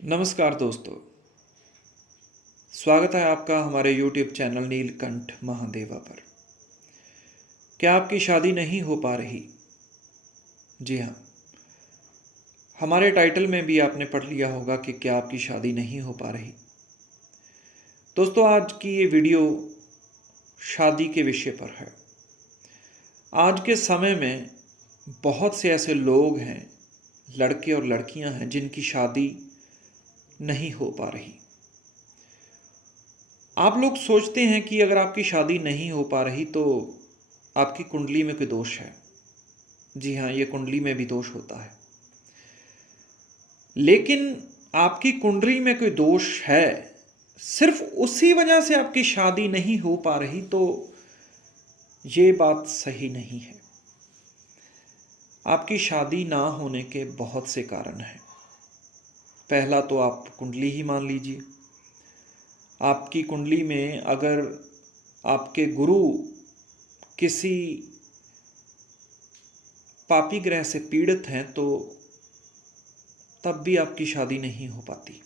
नमस्कार दोस्तों, स्वागत है आपका हमारे YouTube चैनल नीलकंठ महादेवा पर। क्या आपकी शादी नहीं हो पा रही? जी हाँ, हमारे टाइटल में भी आपने पढ़ लिया होगा कि क्या आपकी शादी नहीं हो पा रही। दोस्तों, आज की ये वीडियो शादी के विषय पर है। आज के समय में बहुत से ऐसे लोग हैं, लड़के और लड़कियां हैं जिनकी शादी नहीं हो पा रही। आप लोग सोचते हैं कि अगर आपकी शादी नहीं हो पा रही तो आपकी कुंडली में कोई दोष है। जी हाँ, ये कुंडली में भी दोष होता है। लेकिन आपकी कुंडली में कोई दोष है, सिर्फ उसी वजह से आपकी शादी नहीं हो पा रही, तो ये बात सही नहीं है। आपकी शादी ना होने के बहुत से कारण हैं। पहला तो आप कुंडली ही मान लीजिए। आपकी कुंडली में अगर आपके गुरु किसी पापी ग्रह से पीड़ित हैं तो तब भी आपकी शादी नहीं हो पाती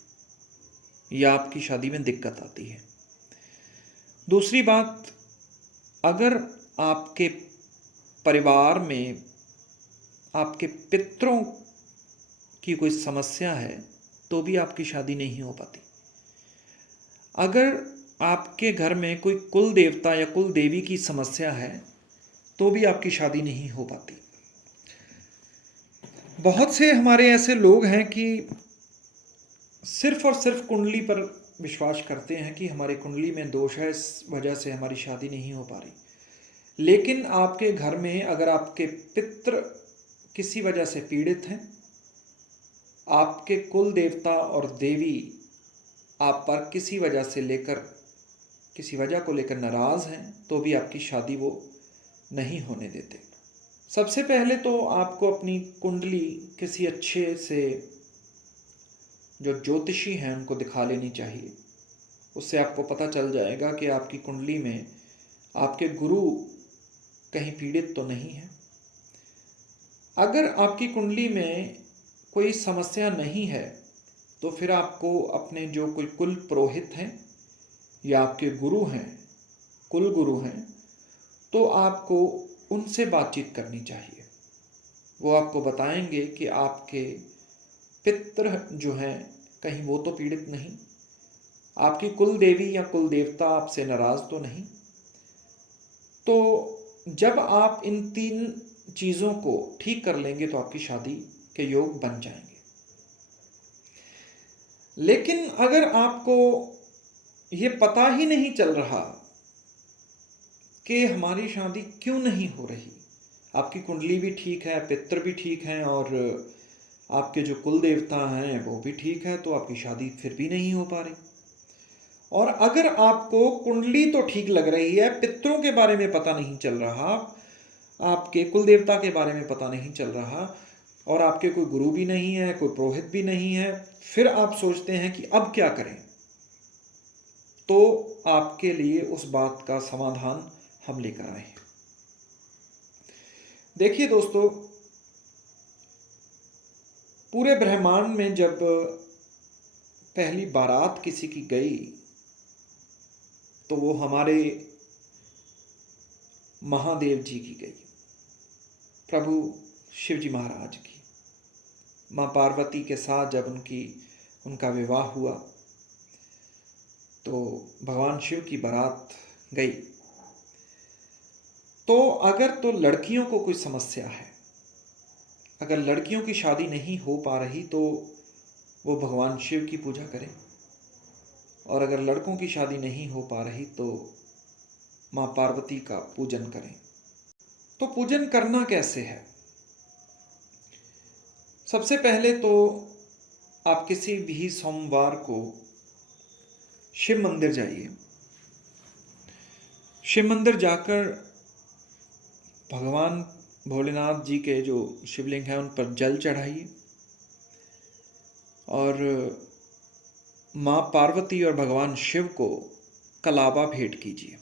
या आपकी शादी में दिक्कत आती है। दूसरी बात, अगर आपके परिवार में आपके पितरों की कोई समस्या है तो भी आपकी शादी नहीं हो पाती। अगर आपके घर में कोई कुल देवता या कुल देवी की समस्या है तो भी आपकी शादी नहीं हो पाती। बहुत से हमारे ऐसे लोग हैं कि सिर्फ और सिर्फ कुंडली पर विश्वास करते हैं कि हमारी कुंडली में दोष है, इस वजह से हमारी शादी नहीं हो पा रही। लेकिन आपके घर में अगर आपके पितृ किसी वजह से पीड़ित हैं, आपके कुल देवता और देवी आप पर किसी वजह को लेकर नाराज़ हैं, तो भी आपकी शादी वो नहीं होने देते। सबसे पहले तो आपको अपनी कुंडली किसी अच्छे से जो ज्योतिषी हैं उनको दिखा लेनी चाहिए। उससे आपको पता चल जाएगा कि आपकी कुंडली में आपके गुरु कहीं पीड़ित तो नहीं है। अगर आपकी कुंडली में कोई समस्या नहीं है तो फिर आपको अपने जो कोई कुल पुरोहित हैं या आपके गुरु हैं, कुल गुरु हैं, तो आपको उनसे बातचीत करनी चाहिए। वो आपको बताएंगे कि आपके पितृ जो हैं कहीं वो तो पीड़ित नहीं, आपकी कुल देवी या कुल देवता आपसे नाराज तो नहीं। तो जब आप इन 3 चीज़ों को ठीक कर लेंगे तो आपकी शादी के योग बन जाएंगे। लेकिन अगर आपको ये पता ही नहीं चल रहा कि हमारी शादी क्यों नहीं हो रही, आपकी कुंडली भी ठीक है, पितृ भी ठीक हैं और आपके जो कुल देवता हैं वो भी ठीक है, तो आपकी शादी फिर भी नहीं हो पा रही। और अगर आपको कुंडली तो ठीक लग रही है, पितरों के बारे में पता नहीं चल रहा, आपके कुल देवता के बारे में पता नहीं चल रहा और आपके कोई गुरु भी नहीं है, कोई पुरोहित भी नहीं है, फिर आप सोचते हैं कि अब क्या करें, तो आपके लिए उस बात का समाधान हम लेकर आए हैं। देखिए दोस्तों, पूरे ब्रह्मांड में जब पहली बारात किसी की गई तो वो हमारे महादेव जी की गई, प्रभु शिव जी महाराज की। माँ पार्वती के साथ जब उनका विवाह हुआ तो भगवान शिव की बारात गई। तो अगर तो लड़कियों को कोई समस्या है, अगर लड़कियों की शादी नहीं हो पा रही तो वो भगवान शिव की पूजा करें, और अगर लड़कों की शादी नहीं हो पा रही तो माँ पार्वती का पूजन करें। तो पूजन करना कैसे है? सबसे पहले तो आप किसी भी सोमवार को शिव मंदिर जाइए। शिव मंदिर जाकर भगवान भोलेनाथ जी के जो शिवलिंग हैं उन पर जल चढ़ाइए और माँ पार्वती और भगवान शिव को कलावा भेंट कीजिए,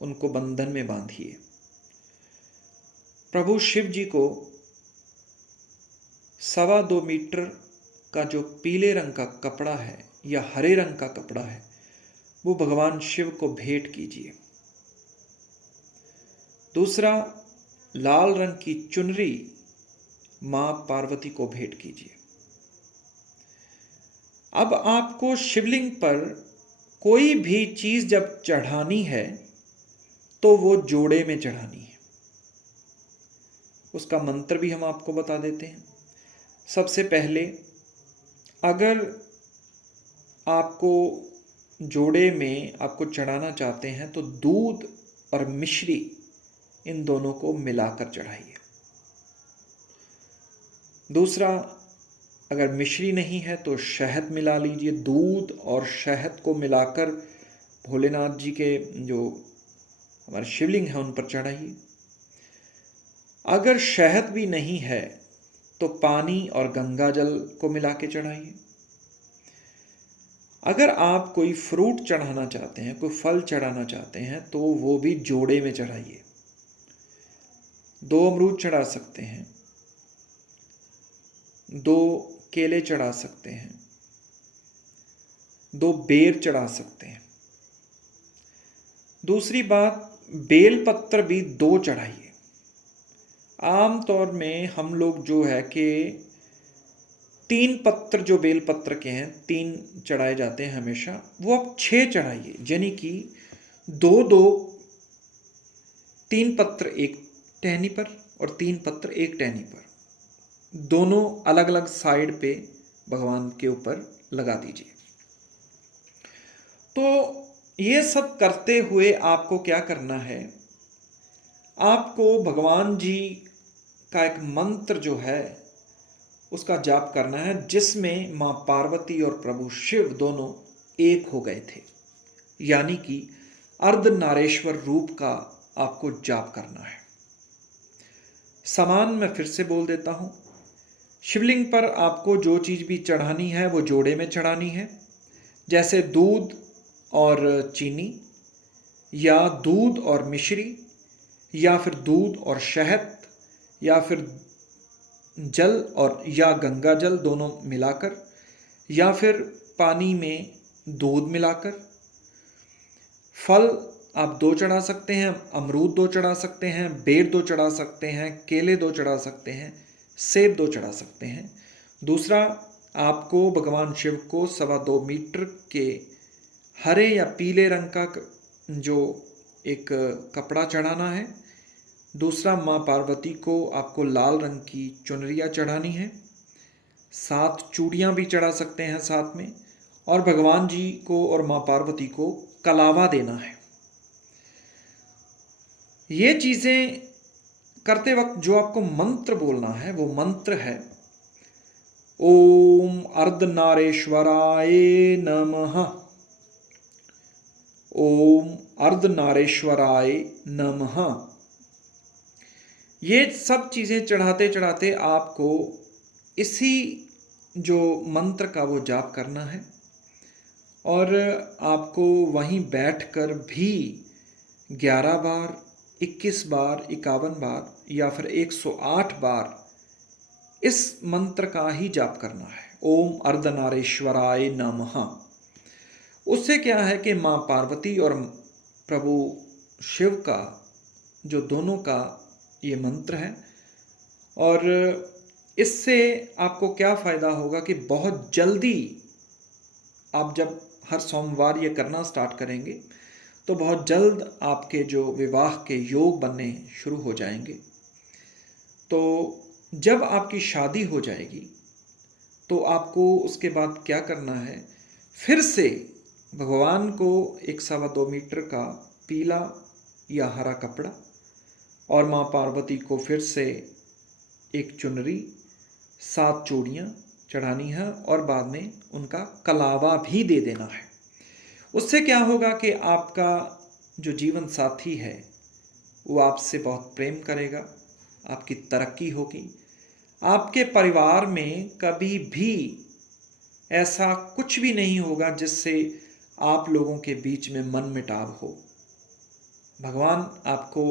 उनको बंधन में बांधिए। प्रभु शिव जी को 2.25 मीटर का जो पीले रंग का कपड़ा है या हरे रंग का कपड़ा है वो भगवान शिव को भेंट कीजिए। दूसरा, लाल रंग की चुनरी मां पार्वती को भेंट कीजिए। अब आपको शिवलिंग पर कोई भी चीज जब चढ़ानी है तो वो जोड़े में चढ़ानी है। उसका मंत्र भी हम आपको बता देते हैं। सबसे पहले, अगर आपको जोड़े में आपको चढ़ाना चाहते हैं तो दूध और मिश्री इन दोनों को मिलाकर चढ़ाइए। दूसरा, अगर मिश्री नहीं है तो शहद मिला लीजिए। दूध और शहद को मिलाकर भोलेनाथ जी के जो हमारे शिवलिंग है उन पर चढ़ाइए। अगर शहद भी नहीं है तो पानी और गंगा जल को मिला के चढ़ाइए। अगर आप कोई फ्रूट चढ़ाना चाहते हैं, कोई फल चढ़ाना चाहते हैं तो वो भी जोड़े में चढ़ाइए। 2 अमरूद चढ़ा सकते हैं, 2 केले चढ़ा सकते हैं, 2 बेर चढ़ा सकते हैं। दूसरी बात, बेल पत्र भी 2 चढ़ाइए। आम तौर में हम लोग जो है कि 3 पत्र जो बेल पत्र के हैं 3 चढ़ाए जाते हैं हमेशा, वो अब 6 चढ़ाइए। यानी कि 2-2, 3 पत्र एक टहनी पर और 3 पत्र एक टहनी पर, दोनों अलग अलग साइड पे भगवान के ऊपर लगा दीजिए। तो ये सब करते हुए आपको क्या करना है, आपको भगवान जी का एक मंत्र जो है उसका जाप करना है, जिसमें मां पार्वती और प्रभु शिव दोनों एक हो गए थे। यानी कि अर्धनारेश्वर रूप का आपको जाप करना है। समान मैं फिर से बोल देता हूं। शिवलिंग पर आपको जो चीज भी चढ़ानी है वो जोड़े में चढ़ानी है। जैसे दूध और चीनी, या दूध और मिश्री, या फिर दूध और शहद, या फिर जल और या गंगा जल दोनों मिलाकर, या फिर पानी में दूध मिलाकर। फल आप 2 चढ़ा सकते हैं, अमरूद 2 चढ़ा सकते हैं, बेर 2 चढ़ा सकते हैं, केले 2 चढ़ा सकते हैं, सेब 2 चढ़ा सकते हैं। दूसरा, आपको भगवान शिव को 2.25 मीटर के हरे या पीले रंग का जो एक कपड़ा चढ़ाना है। दूसरा, मां पार्वती को आपको लाल रंग की चुनरियाँ चढ़ानी है। 7 चूड़ियाँ भी चढ़ा सकते हैं साथ में, और भगवान जी को और मां पार्वती को कलावा देना है। ये चीज़ें करते वक्त जो आपको मंत्र बोलना है वो मंत्र है ओम अर्धनारेश्वराय नमः। ओम अर्धनारेश्वराय नमः। ये सब चीज़ें चढ़ाते चढ़ाते आपको इसी जो मंत्र का वो जाप करना है, और आपको वहीं बैठकर भी 11 बार, 21 बार, 51 बार या फिर 108 बार इस मंत्र का ही जाप करना है, ओम अर्धनारेश्वराय नमः। उससे क्या है कि माँ पार्वती और प्रभु शिव का जो दोनों का ये मंत्र है, और इससे आपको क्या फ़ायदा होगा कि बहुत जल्दी आप जब हर सोमवार ये करना स्टार्ट करेंगे तो बहुत जल्द आपके जो विवाह के योग बनने शुरू हो जाएंगे। तो जब आपकी शादी हो जाएगी तो आपको उसके बाद क्या करना है, फिर से भगवान को 1.25 मीटर का पीला या हरा कपड़ा और माँ पार्वती को फिर से एक चुनरी, 7 चूड़ियाँ चढ़ानी है, और बाद में उनका कलावा भी दे देना है। उससे क्या होगा कि आपका जो जीवन साथी है वो आपसे बहुत प्रेम करेगा, आपकी तरक्की होगी। आपके परिवार में कभी भी ऐसा कुछ भी नहीं होगा जिससे आप लोगों के बीच में मनमुटाव हो। भगवान आपको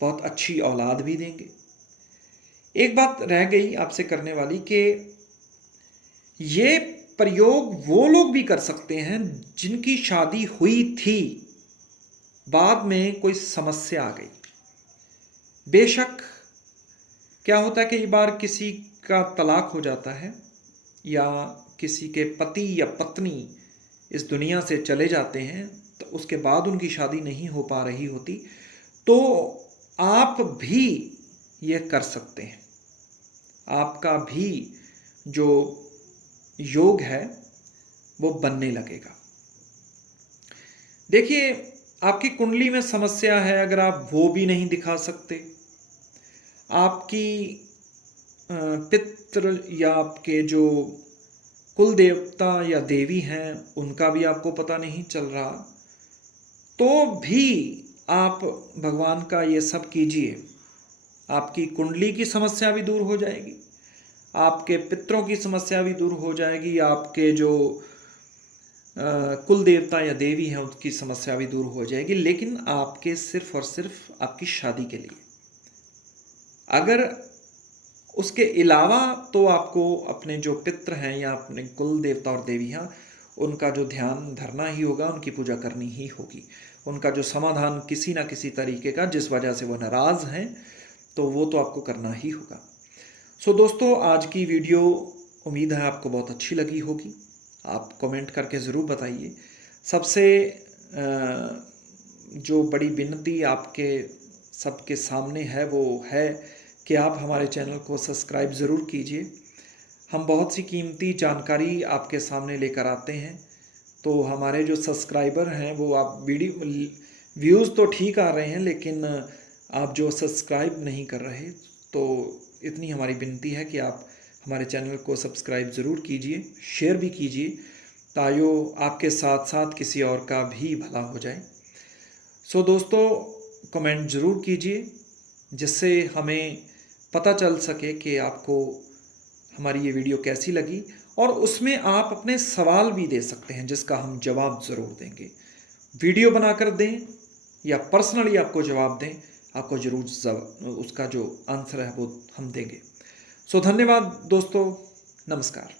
बहुत अच्छी औलाद भी देंगे। एक बात रह गई आपसे करने वाली कि ये प्रयोग वो लोग भी कर सकते हैं जिनकी शादी हुई थी, बाद में कोई समस्या आ गई। बेशक क्या होता है, कई बार किसी का तलाक हो जाता है या किसी के पति या पत्नी इस दुनिया से चले जाते हैं, तो उसके बाद उनकी शादी नहीं हो पा रही होती, तो आप भी ये कर सकते हैं। आपका भी जो योग है वो बनने लगेगा। देखिए, आपकी कुंडली में समस्या है, अगर आप वो भी नहीं दिखा सकते, आपकी पितृ या आपके जो कुल देवता या देवी हैं उनका भी आपको पता नहीं चल रहा, तो भी आप भगवान का ये सब कीजिए, आपकी कुंडली की समस्या भी दूर हो जाएगी, आपके पितरों की समस्या भी दूर हो जाएगी, आपके जो कुल देवता या देवी हैं उसकी समस्या भी दूर हो जाएगी। लेकिन आपके सिर्फ और सिर्फ आपकी शादी के लिए। अगर उसके अलावा तो आपको अपने जो पितृ हैं या अपने कुल देवता और देवियाँ, उनका जो ध्यान धरना ही होगा, उनकी पूजा करनी ही होगी। उनका जो समाधान किसी ना किसी तरीके का, जिस वजह से वो नाराज़ हैं, तो वो तो आपको करना ही होगा। सो दोस्तों, आज की वीडियो उम्मीद है आपको बहुत अच्छी लगी होगी। आप कमेंट करके ज़रूर बताइए। सबसे जो बड़ी विनती आपके सबके सामने है वो है कि आप हमारे चैनल को सब्सक्राइब ज़रूर कीजिए। हम बहुत सी कीमती जानकारी आपके सामने लेकर आते हैं, तो हमारे जो सब्सक्राइबर हैं वो आप वीडियो व्यूज़ तो ठीक आ रहे हैं, लेकिन आप जो सब्सक्राइब नहीं कर रहे, तो इतनी हमारी विनती है कि आप हमारे चैनल को सब्सक्राइब ज़रूर कीजिए, शेयर भी कीजिए, ताकि आपके साथ साथ किसी और का भी भला हो जाए। सो दोस्तों, कमेंट ज़रूर कीजिए, जिससे हमें पता चल सके कि आपको हमारी ये वीडियो कैसी लगी, और उसमें आप अपने सवाल भी दे सकते हैं जिसका हम जवाब ज़रूर देंगे। वीडियो बनाकर दें या पर्सनली आपको जवाब दें, आपको ज़रूर उसका जो आंसर है वो हम देंगे। सो धन्यवाद दोस्तों, नमस्कार।